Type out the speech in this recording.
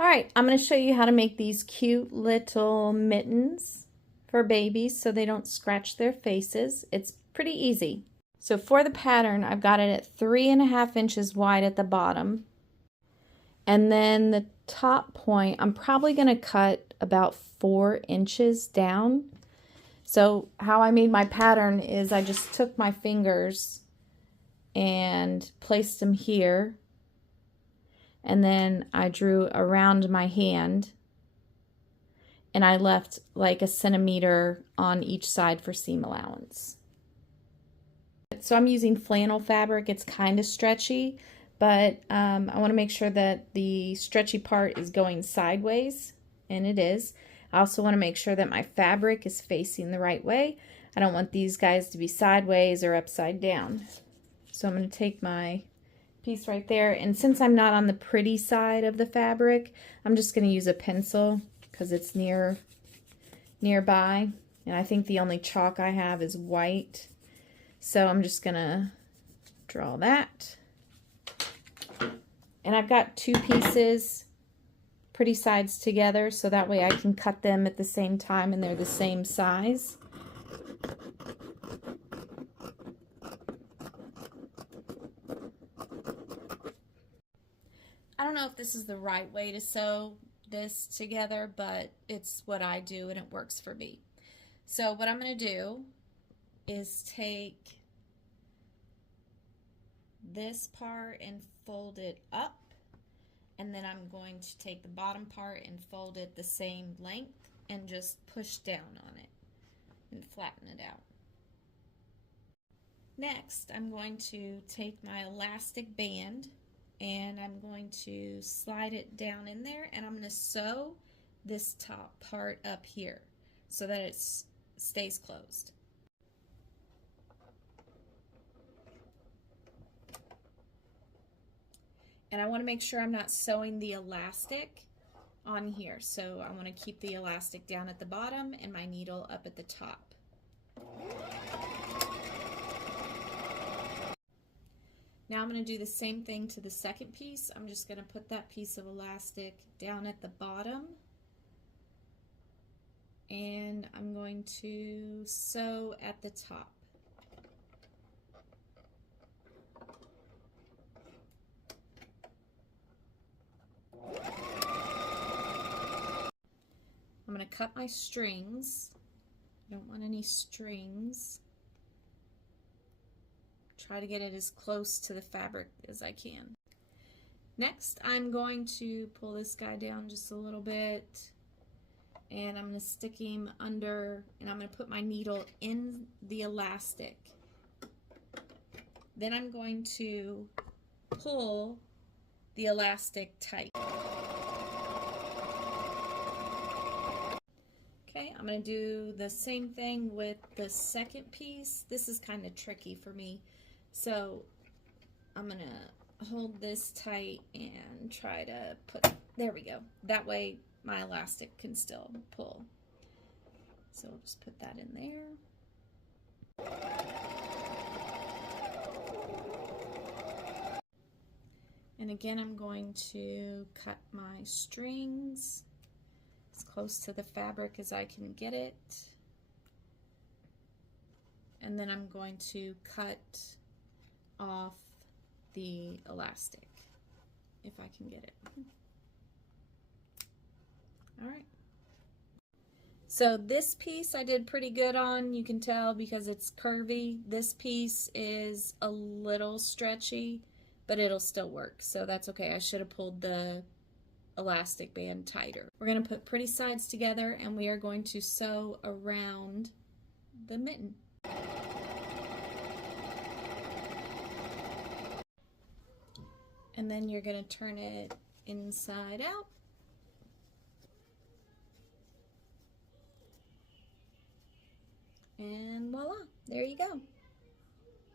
All right, I'm going to show you how to make these cute little mittens for babies so they don't scratch their faces. It's pretty easy. So for the pattern, I've got it at 3.5 inches wide at the bottom. And then the top point, I'm probably going to cut about 4 inches down. So how I made my pattern is I just took my fingers and placed them here. And then I drew around my hand and I left like 1 centimeter on each side for seam allowance. So I'm using flannel fabric. It's kind of stretchy, but I want to make sure that the stretchy part is going sideways, and it is. I also want to make sure that my fabric is facing the right way. I don't want these guys to be sideways or upside down. So I'm going to take my piece right there, and since I'm not on the pretty side of the fabric, I'm just going to use a pencil because it's nearby, and I think the only chalk I have is white, so I'm just going to draw that. And I've got 2 pieces pretty sides together so that way I can cut them at the same time and they're the same size. I don't know if this is the right way to sew this together, but it's what I do and it works for me. So what I'm going to do is take this part and fold it up, and then I'm going to take the bottom part and fold it the same length and just push down on it and flatten it out. Next, I'm going to take my elastic band and I'm going to slide it down in there, and I'm going to sew this top part up here so that it stays closed. And I want to make sure I'm not sewing the elastic on here, so I want to keep the elastic down at the bottom and my needle up at the top. Now I'm going to do the same thing to the second piece. I'm just going to put that piece of elastic down at the bottom, and I'm going to sew at the top. I'm going to cut my strings. I don't want any strings. Try to get it as close to the fabric as I can. Next, I'm going to pull this guy down just a little bit, and I'm going to stick him under, and I'm going to put my needle in the elastic. Then I'm going to pull the elastic tight. Okay, I'm going to do the same thing with the second piece. This is kind of tricky for me. So I'm going to hold this tight and try to put, there we go. That way my elastic can still pull. So I'll just put that in there. And again, I'm going to cut my strings as close to the fabric as I can get it. And then I'm going to cut off the elastic if I can get it. All right. So this piece I did pretty good on, you can tell because it's curvy. This piece is a little stretchy, but it'll still work, so that's okay. I should have pulled the elastic band tighter. We're going to put pretty sides together and we are going to sew around the mitten. And then you're going to turn it inside out. And voila, there you go.